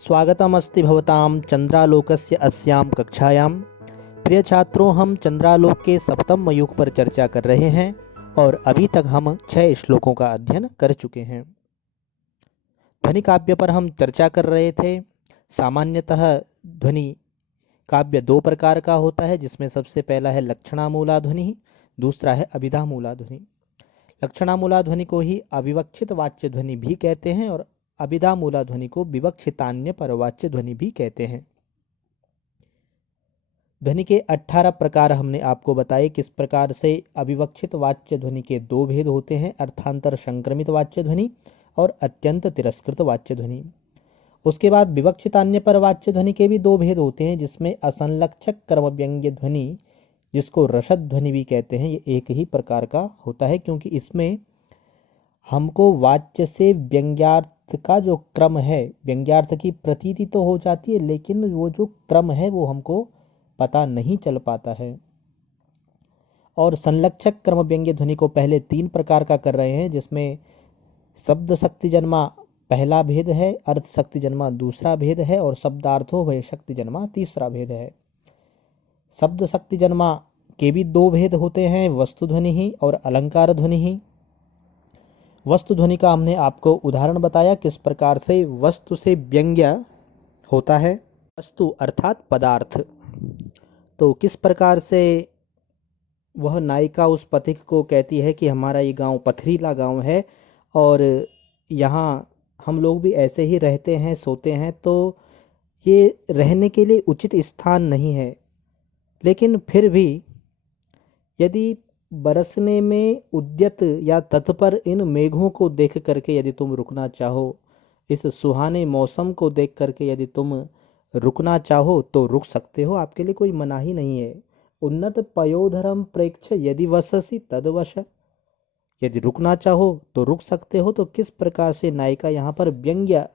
स्वागतमस्ति भवतां चंद्रालोकस्य अस्यां कक्षायां। प्रिय छात्रों, हम चंद्रालोक के सप्तम युग पर चर्चा कर रहे हैं और अभी तक हम 6 श्लोकों का अध्ययन कर चुके हैं। ध्वनि काव्य पर हम चर्चा कर रहे थे। सामान्यतः ध्वनि काव्य 2 प्रकार का होता है, जिसमें सबसे पहला है लक्षणामूला ध्वनि, दूसरा है अभिधामूला ध्वनि। लक्षणामूला ध्वनि को ही अविवक्षित वाच्य ध्वनि भी कहते हैं और अभिधामूला ध्वनि को विवक्षितान्य परवाच्य ध्वनि भी कहते हैं। ध्वनि के 18 प्रकार हमने आपको बताए। किस प्रकार से अविवक्षित वाच्य ध्वनि के 2 भेद होते हैं, अर्थांतर संक्रमित वाच्य ध्वनि और अत्यंत तिरस्कृत वाच्य ध्वनि। उसके बाद विवक्षितान्य परवाच्य ध्वनि के भी 2 भेद होते हैं, जिसमें असंलक्षक कर्मव्यंग्य ध्वनि, जिसको रसद ध्वनि भी कहते हैं, ये एक ही प्रकार का होता है, क्योंकि इसमें हमको वाच्य से व्यंग्यार्थ का जो क्रम है, व्यंग्यार्थ की प्रतीति तो हो जाती है, लेकिन वो जो क्रम है वो हमको पता नहीं चल पाता है। और संलक्षक क्रम व्यंग्य ध्वनि को पहले 3 प्रकार का कर रहे हैं, जिसमें शब्द शक्ति जन्मा पहला भेद है, अर्थ शक्ति जन्मा दूसरा भेद है और शब्दार्थो भय शक्ति जन्मा तीसरा भेद है। शब्द शक्ति जन्मा के भी 2 भेद होते हैं, वस्तु ध्वनि ही और अलंकार ध्वनि ही। वस्तु ध्वनि का हमने आपको उदाहरण बताया, किस प्रकार से वस्तु से व्यंग्य होता है। वस्तु अर्थात पदार्थ। तो किस प्रकार से वह नायिका उस पथिक को कहती है कि हमारा ये गांव पथरीला गांव है और यहाँ हम लोग भी ऐसे ही रहते हैं, सोते हैं, तो ये रहने के लिए उचित स्थान नहीं है। लेकिन फिर भी यदि बरसने में उद्यत या तत्पर इन मेघों को देख करके यदि तुम रुकना चाहो, इस सुहाने मौसम को देख करके यदि तुम रुकना चाहो तो रुक सकते हो, आपके लिए कोई मनाही नहीं है। उन्नत पयोधरम प्रेक्ष यदि वससी तदवश, यदि रुकना चाहो तो रुक सकते हो। तो किस प्रकार से नायिका यहाँ पर व्यंग्य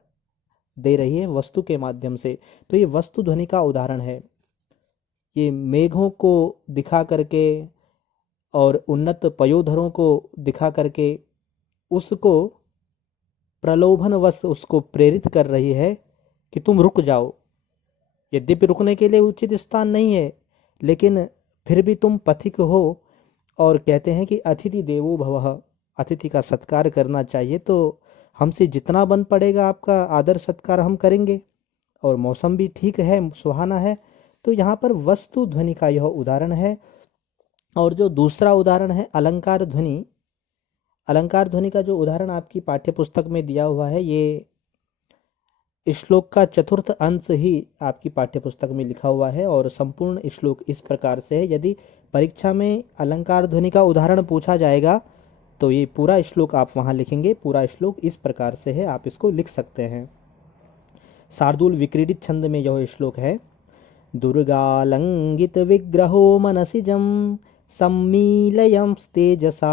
दे रही है वस्तु के माध्यम से, तो ये वस्तु ध्वनि का उदाहरण है। ये मेघों को दिखा करके और उन्नत पयोधरों को दिखा करके उसको प्रलोभनवश उसको प्रेरित कर रही है कि तुम रुक जाओ। यद्यपि रुकने के लिए उचित स्थान नहीं है, लेकिन फिर भी तुम पथिक हो और कहते हैं कि अतिथि देवो भवः, अतिथि का सत्कार करना चाहिए, तो हमसे जितना बन पड़ेगा आपका आदर सत्कार हम करेंगे। और मौसम भी ठीक है, सुहाना है। तो यहाँ पर वस्तु ध्वनि का यह उदाहरण है। और जो दूसरा उदाहरण है अलंकार ध्वनि, अलंकार ध्वनि का जो उदाहरण आपकी पाठ्य पुस्तक में दिया हुआ है, ये श्लोक का 4th अंश ही आपकी पाठ्य पुस्तक में लिखा हुआ है और संपूर्ण श्लोक इस प्रकार से है। यदि परीक्षा में अलंकार ध्वनि का उदाहरण पूछा जाएगा तो ये पूरा श्लोक आप वहाँ लिखेंगे। पूरा श्लोक इस प्रकार से है, आप इसको लिख सकते हैं। शार्दूल विक्रीडित छंद में यह श्लोक है। दुर्गालंगित विग्रहो मनसिजं सम्मीलयं तेजसा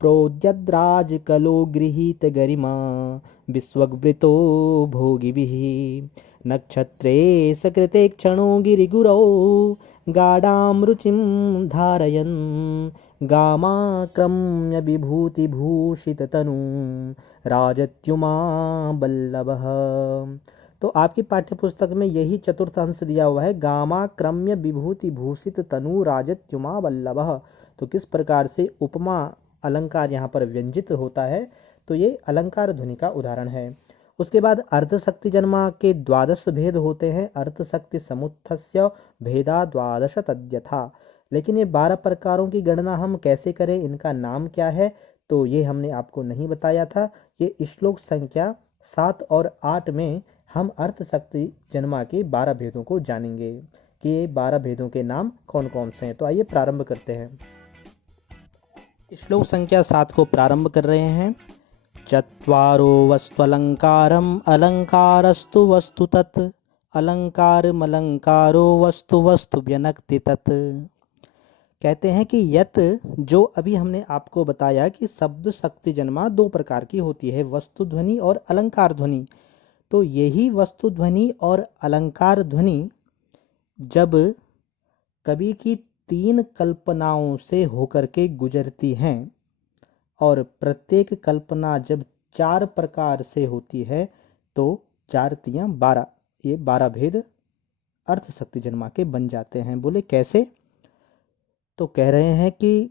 प्रोद्यद्राज कलो गृहीत गरिमा विश्वग्वृतो भोगिभिः नक्षत्रे सकृते क्षणो गिरिगुरौ गाढां रुचिं धारयन् गामाक्रम्य विभूतिभूषिततनु राजत्युमा बल्लभः। तो आपकी पाठ्य पुस्तक में यही 4th अंश दिया हुआ है, गामाक्रम्य विभूति भूषित तनु राजत्युमा बल्लभः। तो किस प्रकार से उपमा अलंकार यहाँ पर व्यंजित होता है, तो ये अलंकार ध्वनि का उदाहरण है। उसके बाद अर्थ शक्ति जन्मा के 12 भेद होते हैं। अर्थ शक्ति समुत्थस्य भेदा 12 तद्यथा। लेकिन ये 12 प्रकारों की गणना हम कैसे करें, इनका नाम क्या है, तो ये हमने आपको नहीं बताया था। ये श्लोक संख्या 7 और 8 में हम अर्थ शक्ति जन्मा के 12 भेदों को जानेंगे कि ये 12 भेदों के नाम कौन कौन से हैं। तो आइए प्रारंभ करते हैं। श्लोक संख्या 7 को प्रारंभ कर रहे हैं। चत्वारो वस्त्वलंकारम अलंकारस्तु वस्तु तत् अलंकारमलंकारो वस्तु वस्तु व्यनक्ति तत्। कहते हैं कि यत, जो अभी हमने आपको बताया कि शब्द शक्ति जन्मा 2 प्रकार की होती है, वस्तु ध्वनि और अलंकार ध्वनि। तो यही वस्तु ध्वनि और अलंकार ध्वनि जब कवि की 3 कल्पनाओं से होकर के गुजरती हैं और प्रत्येक कल्पना जब 4 प्रकार से होती है, तो 4 तियां 12, ये 12 भेद अर्थ शक्ति जन्मा के बन जाते हैं। बोले कैसे? तो कह रहे हैं कि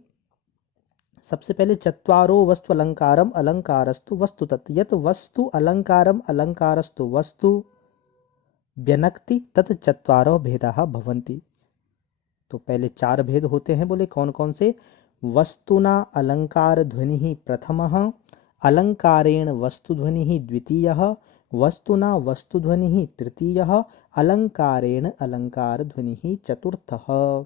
सबसे पहले चत्वारो वस्तु अलंकारम अलंकारस्तु वस्तु तत् यत वस्तु अलंकारम अलंकारस्तु वस्तु व्यनक्ति तत् चत्वारो भेदाः भवन्ति। तो पहले 4 भेद होते हैं। बोले कौन कौन से? वस्तुना अलंकार ध्वनि प्रथमः, अलंकारेण वस्तु ध्वनि द्वितीयः, वस्तुना वस्तु ध्वनि तृतीयः, अलंकारेण अलंकार ध्वनि चतुर्थः।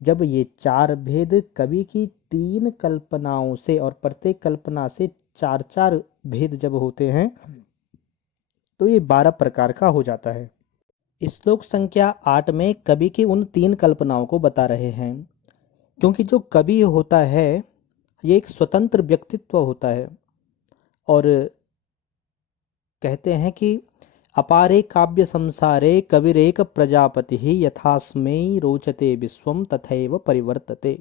जब ये 4 भेद कवि की 3 कल्पनाओं से और प्रत्येक कल्पना से 4-4 भेद जब होते हैं तो ये 12 प्रकार का हो जाता है। श्लोक संख्या 8 में कवि की उन 3 कल्पनाओं को बता रहे हैं, क्योंकि जो कवि होता है ये एक स्वतंत्र व्यक्तित्व होता है और कहते हैं कि अपारे काव्य संसारे कविरेक प्रजापति यथास्मै रोचते विश्वम तथैव परिवर्तते।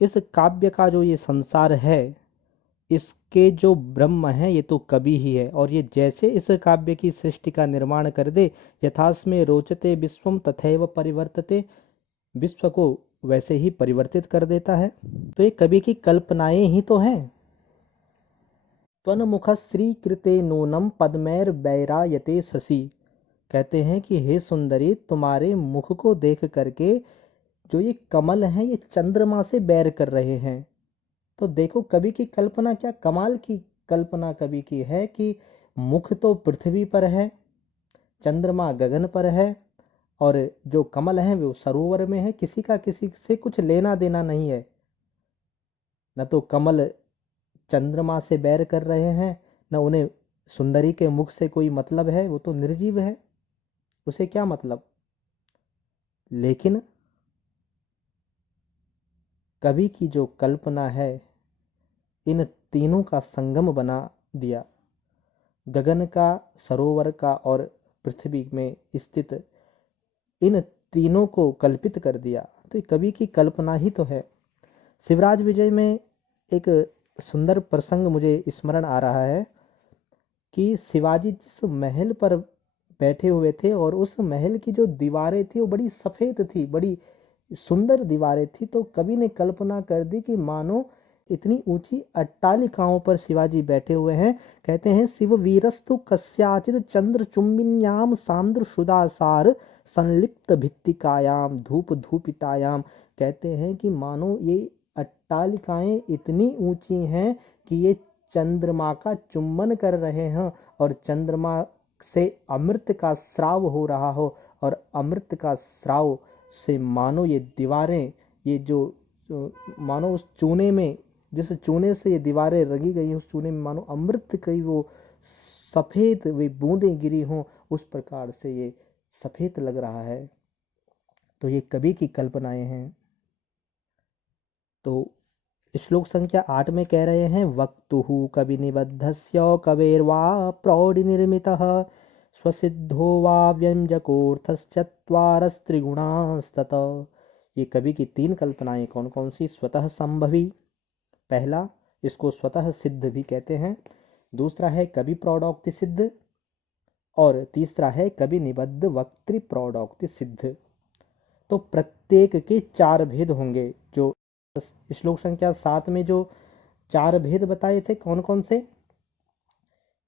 इस काव्य का जो ये संसार है इसके जो ब्रह्म है ये तो कवि ही है, और ये जैसे इस काव्य की सृष्टि का निर्माण कर दे, यथास्मै रोचते विश्वम तथैव परिवर्तते, विश्व को वैसे ही परिवर्तित कर देता है। तो ये कवि की कल्पनाएं ही तो हैं। त्वन्मुख श्रीकृते नूनम पद्मैर बैरायते शशि। कहते हैं कि हे सुंदरी, तुम्हारे मुख को देख करके जो ये कमल हैं ये चंद्रमा से बैर कर रहे हैं। तो देखो कवि की कल्पना क्या कमाल की कल्पना कवि की है कि मुख तो पृथ्वी पर है, चंद्रमा गगन पर है, और जो कमल हैं वो सरोवर में है। किसी का किसी से कुछ लेना देना नहीं है। न तो कमल चंद्रमा से बैर कर रहे हैं, न उन्हें सुंदरी के मुख से कोई मतलब है, वो तो निर्जीव है, उसे क्या मतलब। लेकिन कवि की जो कल्पना है इन तीनों का संगम बना दिया, गगन का, सरोवर का और पृथ्वी में स्थित इन तीनों को कल्पित कर दिया। तो ये कवि की कल्पना ही तो है। शिवराज विजय में एक सुंदर प्रसंग मुझे स्मरण आ रहा है कि शिवाजी जिस महल पर बैठे हुए थे और उस महल की जो दीवारें थी वो बड़ी सफेद थी, बड़ी सुंदर दीवारें थी। तो कवि ने कल्पना कर दी कि मानो इतनी ऊंची अट्टालिकाओं पर शिवाजी बैठे हुए हैं। कहते हैं शिव वीरस्तु कस्याचित चंद्र चुम्बिन्याम सांद्र सुदासार संलिप्त भित्तिकायाम धूप धूपितायाम। कहते हैं कि मानो ये अट्टालिकाएं इतनी ऊंची हैं कि ये चंद्रमा का चुंबन कर रहे हैं और चंद्रमा से अमृत का स्राव हो रहा हो, और अमृत का स्राव से मानो ये दीवारें, ये जो मानो उस चूने में, जिस चूने से ये दीवारें रंगी गई उस चूने में मानो अमृत की वो सफेद वे बूंदें गिरी हों, उस प्रकार से ये सफेद लग रहा है। तो ये कवि की कल्पनाएं हैं। तो श्लोक संख्या 8 में कह रहे हैं वक्तुः कवि निबद्धस्य कवेर्वा प्रौढ़ि निर्मितः स्वसिद्धो वा व्यंजकोऽर्थश्चत्वारस्त्रिगुणास्तत। ये कवि की 3 कल्पनाएं कौन कौन सी? स्वतः संभवी, पहला, इसको स्वतः सिद्ध भी कहते हैं। दूसरा है कवि प्रौढ़ोक्ति सिद्ध, और तीसरा है कवि निबद्ध वक्तृ प्रौढ़ोक्ति सिद्ध। तो प्रत्येक के 4 भेद होंगे। जो श्लोक संख्या 7 में जो 4 भेद बताए थे कौन कौन से?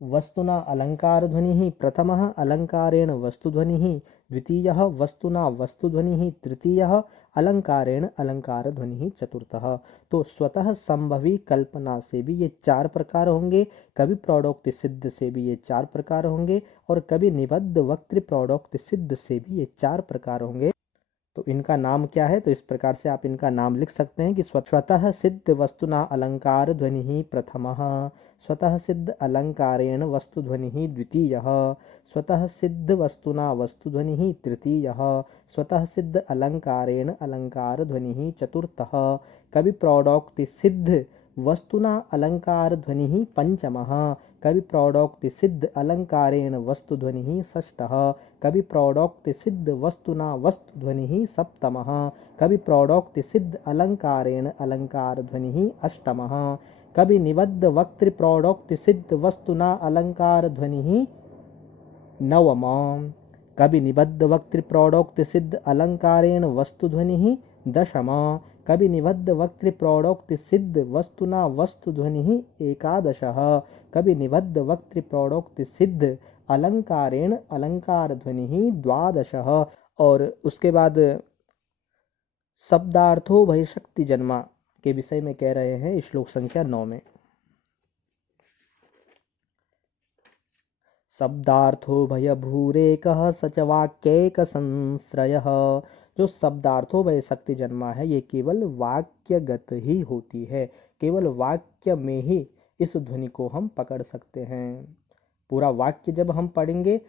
वस्तुना अलंकार ध्वनि प्रथमः, अलंकारेण वस्तु ध्वनि द्वितीयः, वस्तुना वस्तु ध्वनि तृतीयः, अलंकारेण अलंकार ध्वनि चतुर्थः। तो स्वतः संभवी कल्पना से भी ये 4 प्रकार होंगे, कवि प्रौढ़ोक्ति सिद्ध से भी ये 4 प्रकार होंगे, और कवि निबद्ध वक्तृ प्रौढ़ोक्ति सिद्ध से भी ये 4 प्रकार होंगे। तो इनका नाम क्या है? तो इस प्रकार से आप इनका नाम लिख सकते हैं कि स्वतः सिद्ध वस्तुना अलंकार ध्वनि प्रथमः, स्वतः सिद्ध अलंकारेण वस्तु ध्वनि द्वितीयः, स्वतः सिद्ध वस्तुना वस्तु ध्वनि तृतीयः, स्वतः सिद्ध अलंकारेण अलंकार ध्वनि चतुर्थः, कवि प्रौढ़ोक्ति सिद्ध वस्तुना अलंकार ध्वनि पंचमः, कवि प्रौढ़ोक्ति सिद्ध अलंकारेण वस्तु ध्वनि षष्ठः, कवि प्रौढ़ोक्ति सिद्ध वस्तुना वस्तु ध्वनि सप्तमः, कवि प्रौढ़ोक्ति सिद्ध अलंकारेण अलंकार ध्वनि अष्टमः, कवि निबद्ध वक्तृ प्रौढ़ोक्ति सिद्ध वस्तुना अलंकार ध्वनि नवम कवि निबद्ध वक्तृ प्रौढ़ोक्त सिद्ध अलंकारेण वस्तु ध्वनि। दशम कवि निबद्ध वक्तृ प्रौढ़ोक्त सिद्ध वस्तुना वस्तु ध्वनि। एकादशः कवि निबद्ध वक्तृ प्रौढ़ोक्त सिद्ध अलंकारेण अलंकार ध्वनि। द्वादशः और उसके बाद शब्दार्थो भय शक्ति जन्मा के विषय में कह रहे हैं श्लोक संख्या 9 में। शब्दार्थो भय भूरेकः सच वाक्यैक संश्रयः। जो शब्दार्थो भय शक्ति जन्मा है ये केवल वाक्यगत ही होती है, केवल वाक्य में ही इस ध्वनि को हम पकड़ सकते हैं। पूरा वाक्य जब हम पढ़ेंगे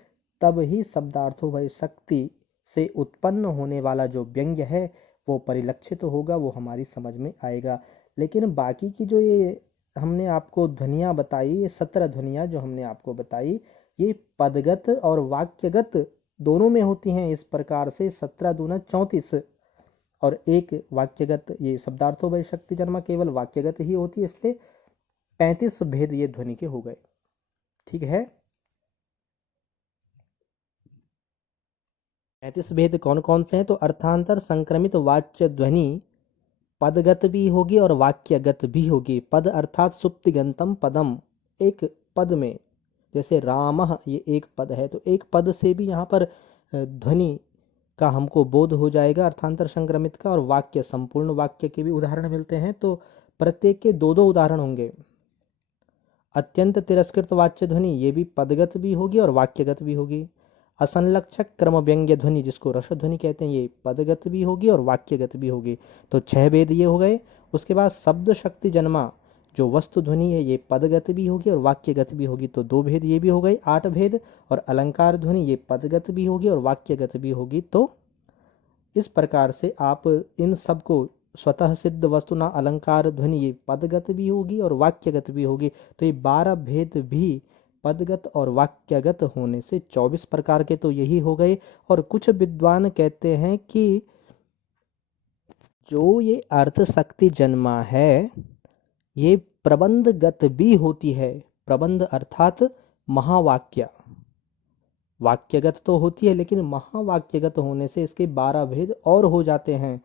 तब ही शब्दार्थो भय शक्ति से उत्पन्न होने वाला जो व्यंग्य है वो परिलक्षित होगा, वो हमारी समझ में आएगा। लेकिन बाकी की जो ये हमने आपको ध्वनियाँ बताई, ये 17 ध्वनियाँ जो हमने आपको बताई, ये पदगत और वाक्यगत दोनों में होती हैं। इस प्रकार से 17 दूना 34 और एक वाक्यगत, ये शब्दार्थो भय शक्ति जन्मा केवल वाक्यगत ही होती है, इसलिए 35 भेद ये ध्वनि के हो गए। ठीक है, 35 भेद कौन कौन से हैं? तो अर्थांतर संक्रमित वाच्य ध्वनि पदगत भी होगी और वाक्यगत भी होगी। पद अर्थात सुप्तिगंतम पदम, एक पद में, जैसे रामः ये एक पद है तो एक पद से भी यहाँ पर ध्वनि का हमको बोध हो जाएगा अर्थांतर संक्रमित का। और वाक्य, संपूर्ण वाक्य के भी उदाहरण मिलते हैं, तो प्रत्येक के दो दो उदाहरण होंगे। अत्यंत तिरस्कृत वाच्य ध्वनि ये भी पदगत भी होगी और वाक्यगत भी होगी। असंलक्षक क्रम व्यंग्य ध्वनि जिसको रस ध्वनि कहते हैं ये पदगत भी होगी और वाक्यगत भी होगी। तो 6 भेद ये हो गए। उसके बाद शब्द शक्ति जन्मा जो वस्तु ध्वनि है ये पदगत भी होगी और वाक्यगत भी होगी, तो 2 भेद ये भी हो गए, 8 भेद। और अलंकार ध्वनि ये पदगत भी होगी और वाक्यगत भी होगी। तो इस प्रकार से आप इन सब को स्वतः सिद्ध वस्तुना अलंकार ध्वनि ये पदगत भी होगी और वाक्यगत भी होगी, तो ये 12 भेद भी पदगत और वाक्यगत होने से 24 प्रकार के तो यही हो गए। और कुछ विद्वान कहते हैं कि जो ये अर्थ शक्ति जन्मा है ये प्रबंधगत भी होती है। प्रबंध अर्थात महावाक्य, वाक्यगत तो होती है लेकिन महावाक्यगत होने से इसके 12 भेद और हो जाते हैं।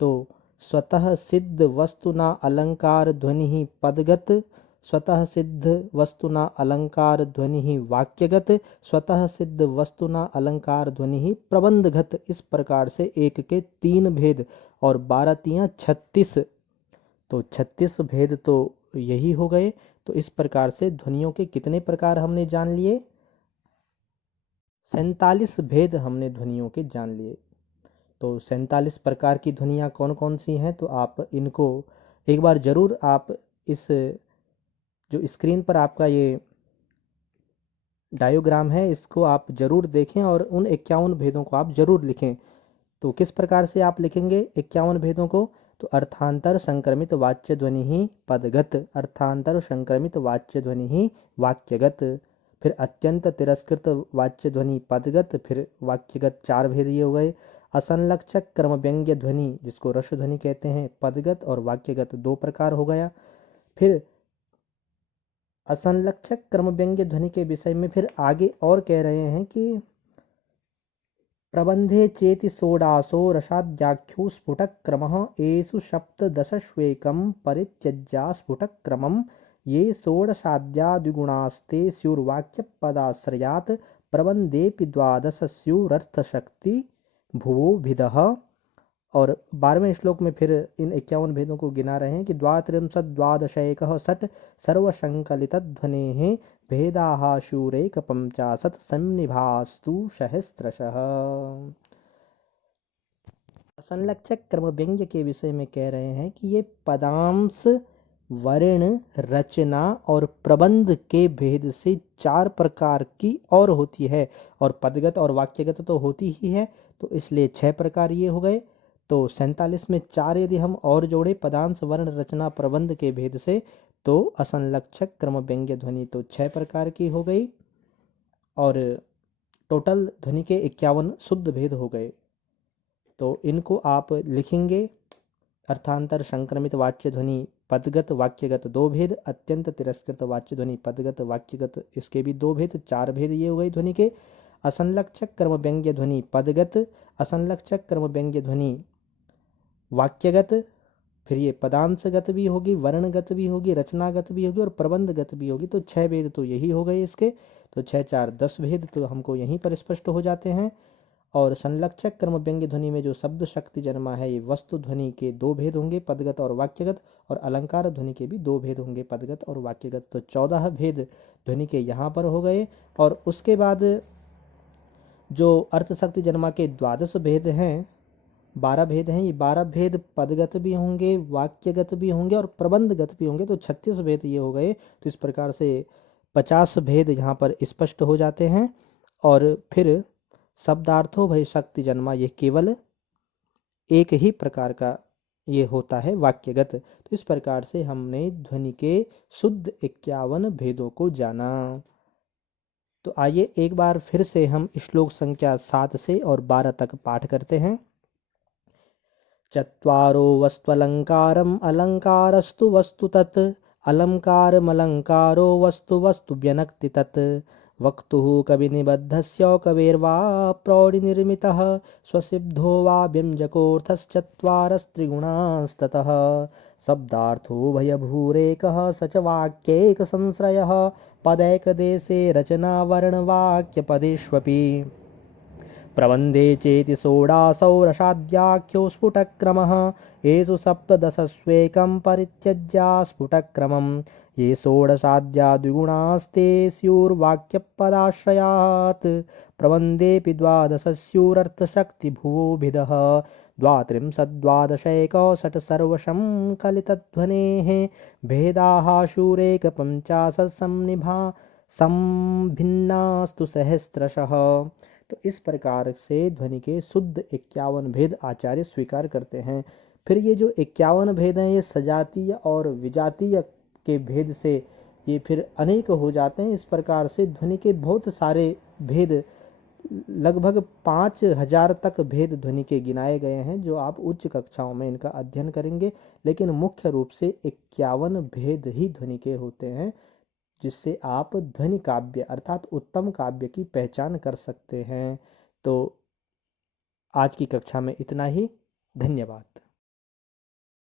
तो स्वतः सिद्ध वस्तुना अलंकार ध्वनि ही पदगत, स्वतः सिद्ध वस्तुना अलंकार ध्वनि ही वाक्यगत, स्वतः सिद्ध वस्तुना अलंकार ध्वनि ही प्रबंधगत। इस प्रकार से एक के 3 भेद और 12 तियां 36, तो 36 भेद तो यही हो गए। तो इस प्रकार से ध्वनियों के कितने प्रकार हमने जान लिए? 47 भेद हमने ध्वनियों के जान लिए। तो 47 प्रकार की ध्वनियाँ कौन कौन सी हैं? तो आप इनको एक बार जरूर आप इस जो स्क्रीन पर आपका ये डायोग्राम है इसको आप जरूर देखें और उन 51 भेदों को आप जरूर लिखें। तो किस प्रकार से आप लिखेंगे 51 भेदों को? तो अर्थांतर संक्रमित वाच्य ध्वनि ही पदगत, अर्थांतर संक्रमित वाच्य ध्वनि ही वाक्यगत, फिर अत्यंत तिरस्कृत वाच्य ध्वनि पदगत, फिर वाक्यगत 4 भेद ये हो गए। असंलक्षक क्रम व्यंग्य ध्वनि जिसको रस ध्वनि कहते हैं पदगत और वाक्यगत 2 प्रकार हो गया। फिर असंलक्षक क्रम व्यंग्य ध्वनि के विषय में फिर आगे और कह रहे हैं कि प्रबंधे चेति सोडासो रसाद्याख्यो स्फुटक क्रमः एषु सप्तदशस्वेकं परित्यज्या स्फुटक क्रमं ये षोडशाद्याद्विगुणास्ते स्युर्वाक्यपदाश्रयात् प्रबंधेऽपि द्वादश स्युरर्थशक्ति भुवोभिधः। और 12वें श्लोक में फिर इन 51 भेदों को गिना रहे हैं कि द्वात्रिंशत् द्वादशैकः षट् सर्वसंकलितध्वनेः भेदाः शूरैकपञ्चाशत् सन्निभास्तु सहस्रशः। असंलक्षक क्रम व्यंग्य के विषय में कह रहे हैं कि ये पदांश, वर्ण, रचना और प्रबंध के भेद से 4 प्रकार की और होती है। और पदगत और वाक्यगत तो होती ही है, तो इसलिए 6 प्रकार ये हो गए। तो 47 में 4 यदि हम और जोड़े पदांश, वर्ण, रचना, प्रबंध के भेद से, तो असंलक्षक क्रम व्यंग्य ध्वनि तो 6 प्रकार की हो गई और टोटल ध्वनि के 51 शुद्ध भेद हो गए। तो इनको आप लिखेंगे। अर्थांतर संक्रमित वाच्य ध्वनि पदगत वाक्यगत दो भेद, अत्यंत तिरस्कृत वाच्य ध्वनि पदगत वाक्यगत इसके भी दो भेद, चार भेद ये हो गए ध्वनि के। असंलक्षक कर्म व्यंग्य ध्वनि पदगत, असंलक्षक कर्म व्यंग्य ध्वनि वाक्यगत, फिर ये पदांशगत भी होगी, वर्णगत भी होगी, रचनागत भी होगी और प्रबंधगत भी होगी। तो 6 भेद तो यही हो गए इसके। तो 6 4 10 भेद तो हमको यहीं पर स्पष्ट हो जाते हैं। और संलक्षक कर्म व्यंग्य ध्वनि में जो शब्द शक्ति जन्मा है, ये वस्तु ध्वनि के दो भेद होंगे, पदगत और वाक्यगत, और अलंकार ध्वनि के भी दो भेद होंगे, पदगत और वाक्यगत। तो 14 भेद ध्वनि के यहाँ पर हो गए। और उसके बाद जो अर्थ शक्ति जन्मा के 12 भेद हैं, 12 भेद हैं, ये 12 भेद पदगत भी होंगे, वाक्यगत भी होंगे और प्रबंधगत भी होंगे। तो 36 भेद ये हो गए। तो इस प्रकार से 50 भेद यहाँ पर स्पष्ट हो जाते हैं। और फिर शब्दार्थो भय शक्ति जन्मा, ये केवल एक ही प्रकार का ये होता है, वाक्यगत। तो इस प्रकार से हमने ध्वनि के शुद्ध 51 भेदों को जाना। तो आइए एक बार फिर से हम श्लोक संख्या 7 से और 12 तक पाठ करते हैं। चत्वारो वस्त्वलङ्कारम् अलङ्कारस्तु वस्तु तत्, अलङ्कारमलङ्कारो वस्तु वस्तु व्यनक्ति तत्। वक्तुः कविनिबद्धस्य कवेर्वा प्रौढिनिर्मितः, स्वसिद्धो वा व्यञ्जकोऽर्थश्चत्वारस्त्रिगुणास्ततः। शब्दार्थो भयभूरेकः स च वाक्यैकसंश्रयः, पदैकदेशे रचनावर्णवाक्यपदेष्वपि। प्रबन्धे चेति षोडाशौ रसाद्याख्यो स्फुटक्रमः, येषु सप्तदशस्वेकं परित्यज्या स्फुटक्रमम्। ये षोडशाद्या द्विगुणास्ते स्युर्वाक्यपदाश्रयात्, प्रबन्धेऽपि द्वादशस्युरर्थशक्तिभूभिदः। द्वात्रिंशद्वादशैकषट् सर्वशं कलितध्वनेः, भेदाः शूरेकपञ्चाशत् संभिन्नास्तु सहस्रशः। तो इस प्रकार से ध्वनि के शुद्ध 51 भेद आचार्य स्वीकार करते हैं। फिर ये जो 51 भेद हैं, ये सजातीय और विजातीय के भेद से ये फिर अनेक हो जाते हैं। इस प्रकार से ध्वनि के बहुत सारे भेद, लगभग 5000 तक भेद ध्वनि के गिनाए गए हैं, जो आप उच्च कक्षाओं में इनका अध्ययन करेंगे। लेकिन मुख्य रूप से 51 भेद ही ध्वनि के होते हैं, जिससे आप ध्वनि काव्य अर्थात उत्तम काव्य की पहचान कर सकते हैं। तो आज की कक्षा में इतना ही। धन्यवाद।